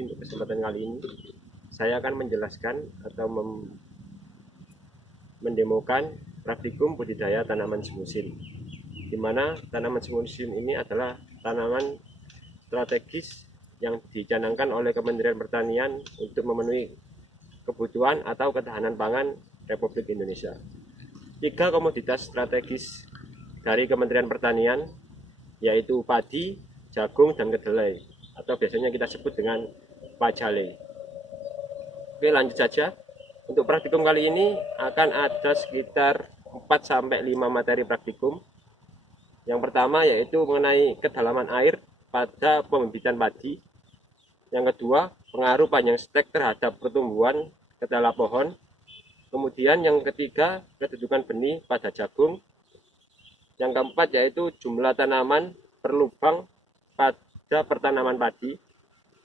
Jadi untuk kesempatan kali ini saya akan menjelaskan atau mendemokan praktikum budidaya tanaman semusim, di mana tanaman semusim ini adalah tanaman strategis yang dicanangkan oleh Kementerian Pertanian untuk memenuhi kebutuhan atau ketahanan pangan Republik Indonesia. 3 komoditas strategis dari Kementerian Pertanian yaitu padi, jagung, dan kedelai, atau biasanya kita sebut dengan pajale. Oke, lanjut saja. Untuk praktikum kali ini akan ada sekitar 4-5 materi praktikum. Yang pertama yaitu mengenai kedalaman air pada pembibitan padi. Yang kedua, pengaruh panjang stek terhadap pertumbuhan ketela pohon. Kemudian yang ketiga, kedudukan benih pada jagung. Yang keempat yaitu jumlah tanaman per lubang pada pertanaman padi.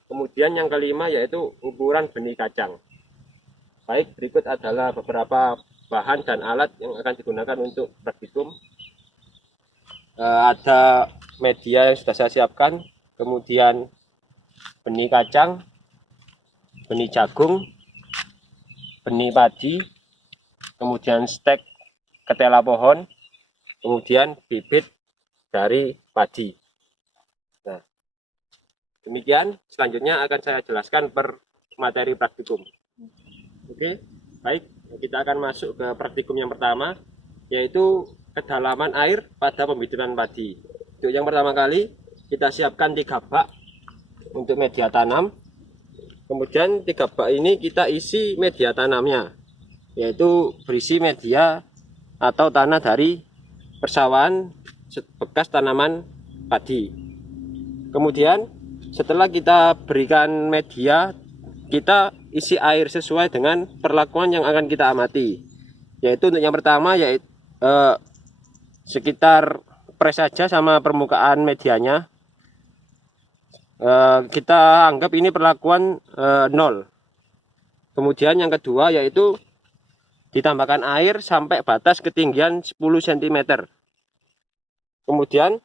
Kemudian yang kelima yaitu ukuran benih kacang. Baik, berikut adalah beberapa bahan dan alat yang akan digunakan untuk praktikum. Ada media yang sudah saya siapkan, kemudian benih kacang, benih jagung, benih padi, kemudian stek ketela pohon, kemudian bibit dari padi. Nah, demikian, selanjutnya akan saya jelaskan per materi praktikum. Oke, baik, kita akan masuk ke praktikum yang pertama, yaitu kedalaman air pada pembibitan padi. Untuk yang pertama kali, kita siapkan 3 bak untuk media tanam. Kemudian 3 bak ini kita isi media tanamnya, yaitu berisi media atau tanah dari persawahan bekas tanaman padi. Kemudian setelah kita berikan media, kita isi air sesuai dengan perlakuan yang akan kita amati. Yaitu untuk yang pertama yaitu sekitar pres saja sama permukaan medianya. Kita anggap ini perlakuan 0. Kemudian yang kedua yaitu ditambahkan air sampai batas ketinggian 10 cm. Kemudian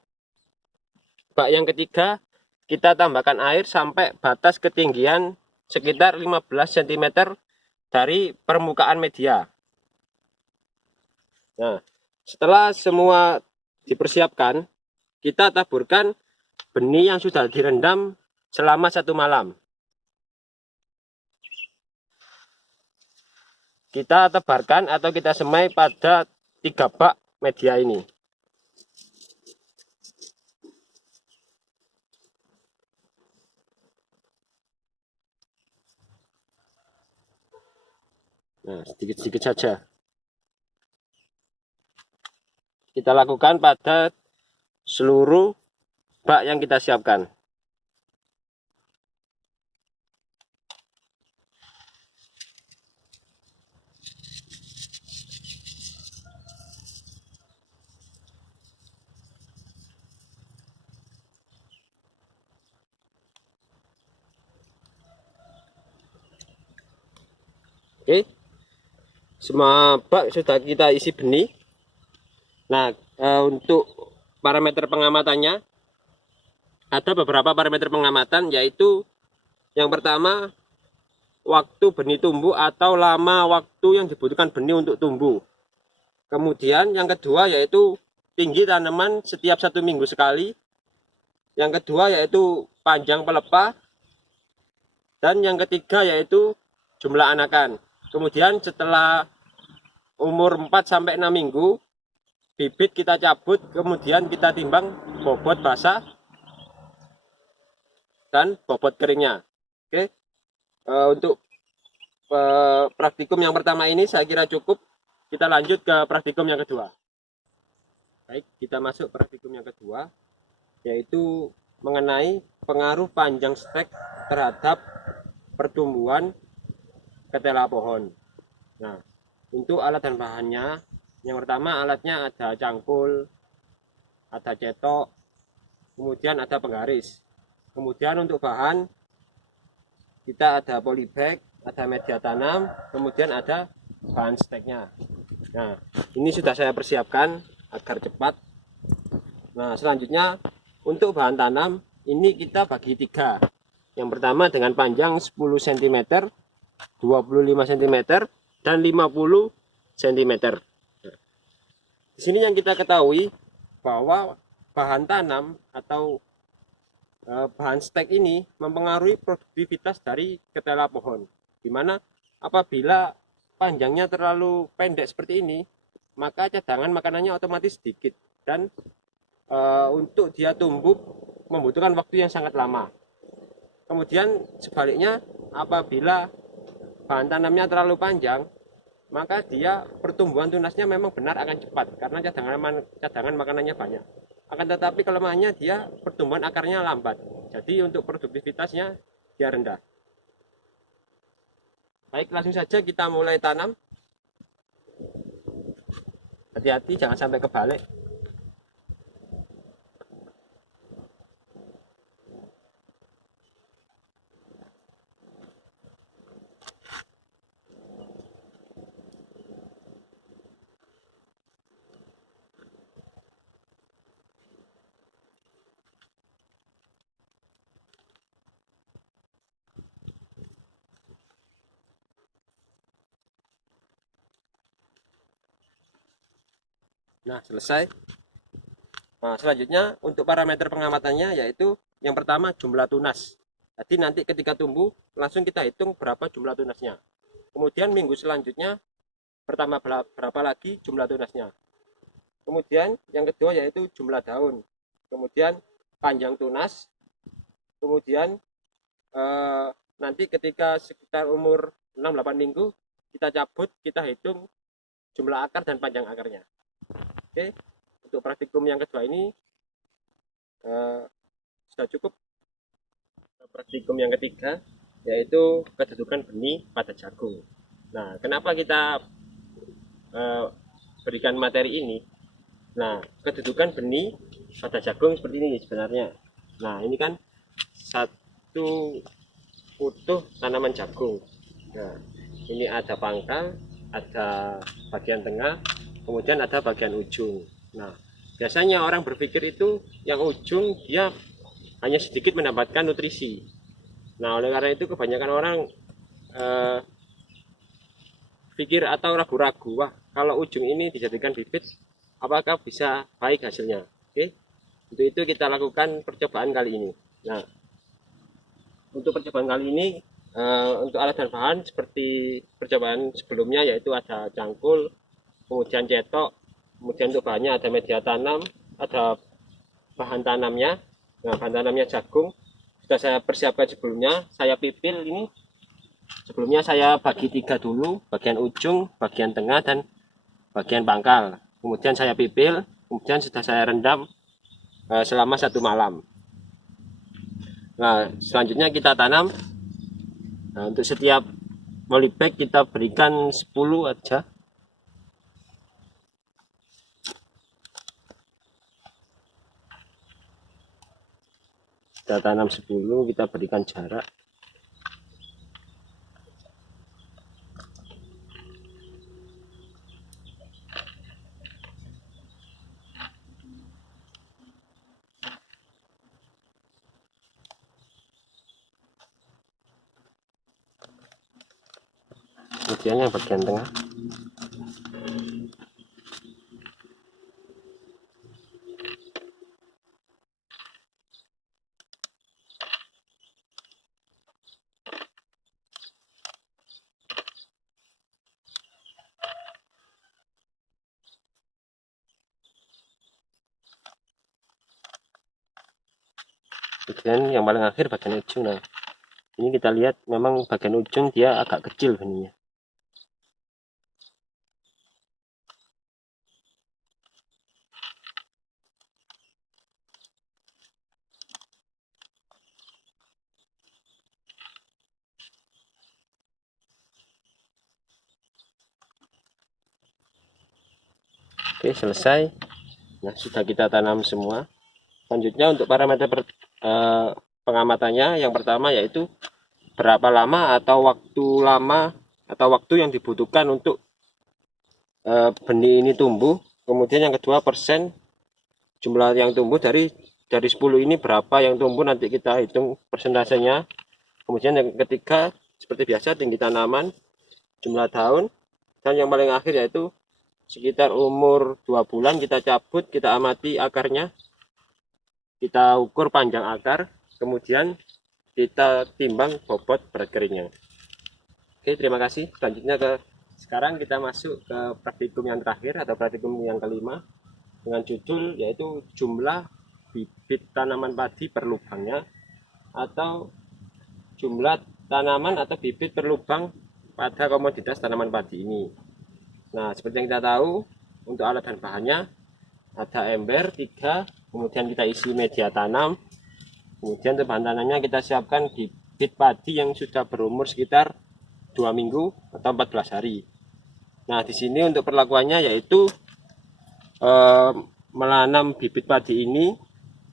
bak yang ketiga kita tambahkan air sampai batas ketinggian sekitar 15 cm dari permukaan media. Nah, setelah semua dipersiapkan, kita taburkan benih yang sudah direndam selama 1 malam. Kita tebarkan atau kita semai pada 3 bak media ini. Nah, sedikit-sedikit saja. Kita lakukan pada seluruh bak yang kita siapkan. Oke, semua bak sudah kita isi benih. Nah, untuk parameter pengamatannya ada beberapa parameter pengamatan, yaitu yang pertama waktu benih tumbuh atau lama waktu yang dibutuhkan benih untuk tumbuh. Kemudian yang kedua yaitu tinggi tanaman setiap 1 minggu sekali. Yang kedua yaitu panjang pelepah. Dan yang ketiga yaitu jumlah anakan. Kemudian setelah umur 4-6 minggu, bibit kita cabut, kemudian kita timbang bobot basah dan bobot keringnya. Oke, untuk praktikum yang pertama ini saya kira cukup. Kita lanjut ke praktikum yang kedua. Baik, kita masuk praktikum yang kedua, yaitu mengenai pengaruh panjang stek terhadap pertumbuhan ketela pohon. Nah, untuk alat dan bahannya, yang pertama alatnya ada cangkul, ada cetok, kemudian ada penggaris. Kemudian untuk bahan kita ada polybag, ada media tanam, kemudian ada bahan steknya. Nah, ini sudah saya persiapkan agar cepat. Nah, selanjutnya untuk bahan tanam ini kita bagi 3. Yang pertama dengan panjang 10 cm, 25 cm, dan 50 cm. Di sini yang kita ketahui bahwa bahan tanam atau bahan stek ini mempengaruhi produktivitas dari ketela pohon. Dimana apabila panjangnya terlalu pendek seperti ini, maka cadangan makanannya otomatis sedikit dan untuk dia tumbuh membutuhkan waktu yang sangat lama. Kemudian sebaliknya, apabila bahan tanamnya terlalu panjang, maka dia pertumbuhan tunasnya memang benar akan cepat karena cadangan makanannya banyak. Akan tetapi kelemahannya dia pertumbuhan akarnya lambat. Jadi untuk produktivitasnya dia rendah. Baik, langsung saja kita mulai tanam. Hati-hati jangan sampai kebalik. Nah, selesai. Nah, selanjutnya untuk parameter pengamatannya yaitu yang pertama jumlah tunas. Jadi nanti ketika tumbuh langsung kita hitung berapa jumlah tunasnya. Kemudian minggu selanjutnya pertama berapa lagi jumlah tunasnya. Kemudian yang kedua yaitu jumlah daun. Kemudian panjang tunas. Kemudian nanti ketika sekitar umur 6-8 minggu kita cabut, kita hitung jumlah akar dan panjang akarnya. Oke, untuk praktikum yang kedua ini sudah cukup. Praktikum yang ketiga yaitu kedudukan benih pada jagung. Nah, kenapa kita berikan materi ini? Nah, kedudukan benih pada jagung seperti ini sebenarnya. Nah, ini kan satu utuh tanaman jagung. Nah, ini ada pangkal, ada bagian tengah, kemudian ada bagian ujung. Nah, biasanya orang berpikir itu yang ujung dia hanya sedikit mendapatkan nutrisi. Nah, oleh karena itu kebanyakan orang pikir atau ragu-ragu, wah kalau ujung ini dijadikan bibit, apakah bisa baik hasilnya? Oke, untuk itu kita lakukan percobaan kali ini. Nah, untuk percobaan kali ini untuk alat dan bahan seperti percobaan sebelumnya yaitu ada cangkul, kemudian cetok, kemudian untuk bahannya ada media tanam, ada bahan tanamnya. Nah, bahan tanamnya jagung sudah saya persiapkan sebelumnya, saya pipil ini. Sebelumnya saya bagi 3 dulu, bagian ujung, bagian tengah, dan bagian pangkal. Kemudian saya pipil, kemudian sudah saya rendam selama 1 malam. Nah, selanjutnya kita tanam. Nah, untuk setiap polybag kita berikan 10 aja. Kita tanam 10, kita berikan jarak. Kemudian yang bagian tengah. Kemudian yang paling akhir bagian ujung. Nah, ini kita lihat memang bagian ujung dia agak kecil benihnya. Oke, selesai. Nah, sudah kita tanam semua. Selanjutnya untuk parameter pengamatannya, yang pertama yaitu berapa lama atau waktu yang dibutuhkan untuk benih ini tumbuh. Kemudian yang kedua persen jumlah yang tumbuh dari 10 ini berapa yang tumbuh, nanti kita hitung persentasenya. Kemudian yang ketiga seperti biasa tinggi tanaman, jumlah daun, dan yang paling akhir yaitu sekitar umur 2 bulan kita cabut, kita amati akarnya, kita ukur panjang akar, kemudian kita timbang bobot berat keringnya. Oke, terima kasih. Selanjutnya sekarang kita masuk ke praktikum yang terakhir atau praktikum yang kelima dengan judul yaitu jumlah bibit tanaman padi per lubangnya atau jumlah tanaman atau bibit per lubang pada komoditas tanaman padi ini. Nah, seperti yang kita tahu, untuk alat dan bahannya ada ember 3, kemudian kita isi media tanam, kemudian untuk bahan tanamnya kita siapkan bibit padi yang sudah berumur sekitar 2 minggu atau 14 hari. Nah, di sini untuk perlakuannya yaitu menanam bibit padi ini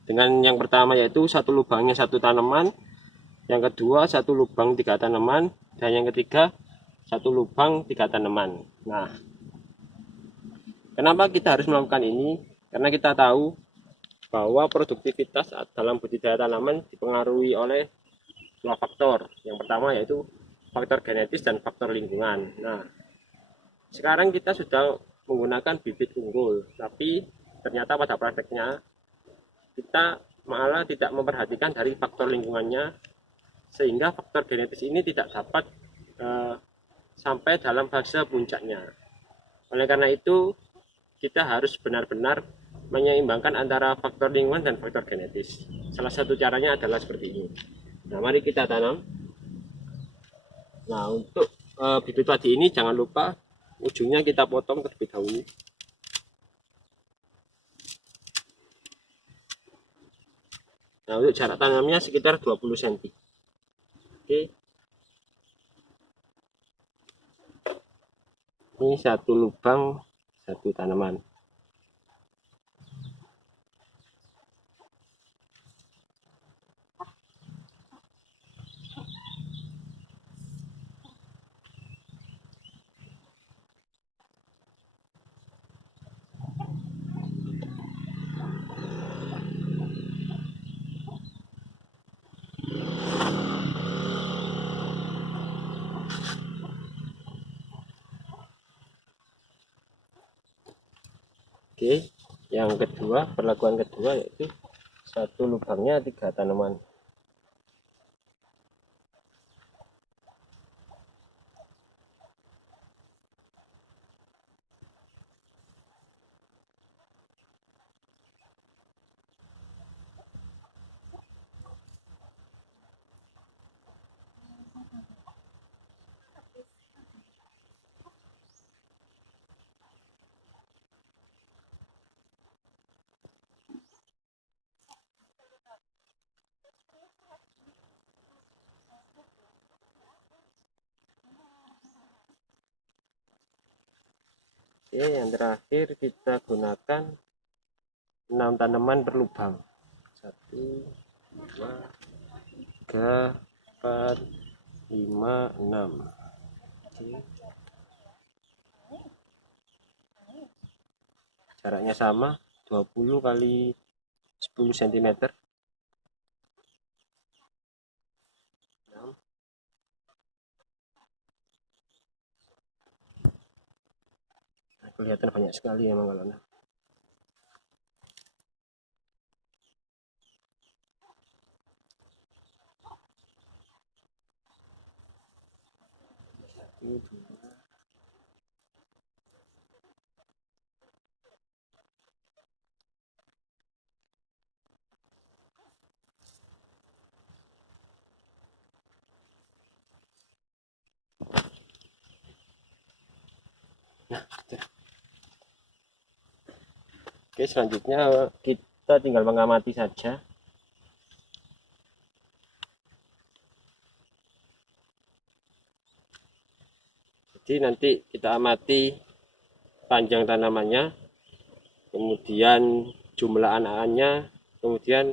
dengan yang pertama yaitu satu lubangnya satu tanaman, yang kedua satu lubang 3 tanaman, dan yang ketiga satu lubang 3 tanaman. Nah, kenapa kita harus melakukan ini? Karena kita tahu bahwa produktivitas dalam budidaya tanaman dipengaruhi oleh 2 faktor. Yang pertama yaitu faktor genetis dan faktor lingkungan. Nah, sekarang kita sudah menggunakan bibit unggul, tapi ternyata pada prakteknya kita malah tidak memperhatikan dari faktor lingkungannya, sehingga faktor genetis ini tidak dapat sampai dalam fase puncaknya. Oleh karena itu, kita harus benar-benar menyeimbangkan antara faktor lingkungan dan faktor genetis. Salah satu caranya adalah seperti ini. Nah, mari kita tanam. Nah, untuk bibit padi ini jangan lupa ujungnya kita potong terlebih dahulu. Nah, untuk jarak tanamnya sekitar 20 cm. Oke. Ini satu lubang, satu tanaman. Oke, yang kedua, perlakuan kedua yaitu satu lubangnya 3 tanaman. Oke, yang terakhir kita gunakan 6 tanaman per lubang. 1, 2, 3, 4, 5, 6. Oke. Jaraknya sama, 20 kali 10 cm. Nah, kelihatan banyak sekali emang kalau nah. Nah, oke, selanjutnya kita tinggal mengamati saja. Jadi nanti kita amati panjang tanamannya, kemudian jumlah anakannya, kemudian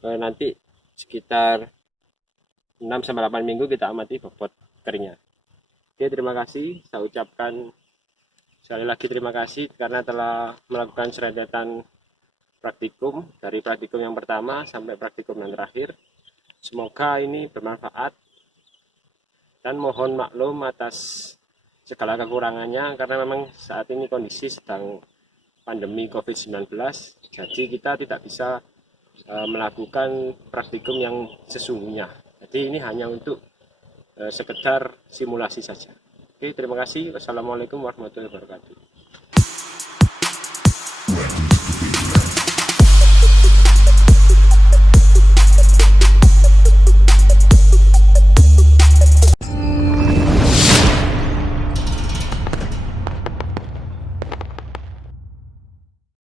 nanti sekitar 6-8 minggu kita amati bobot keringnya. Oke, terima kasih. Saya ucapkan sekali lagi terima kasih karena telah melakukan serangkaian praktikum dari praktikum yang pertama sampai praktikum yang terakhir. Semoga ini bermanfaat dan mohon maklum atas segala kekurangannya karena memang saat ini kondisi sedang pandemi COVID-19, jadi kita tidak bisa melakukan praktikum yang sesungguhnya. Jadi ini hanya untuk sekedar simulasi saja. Oke, terima kasih. Wassalamualaikum warahmatullahi wabarakatuh.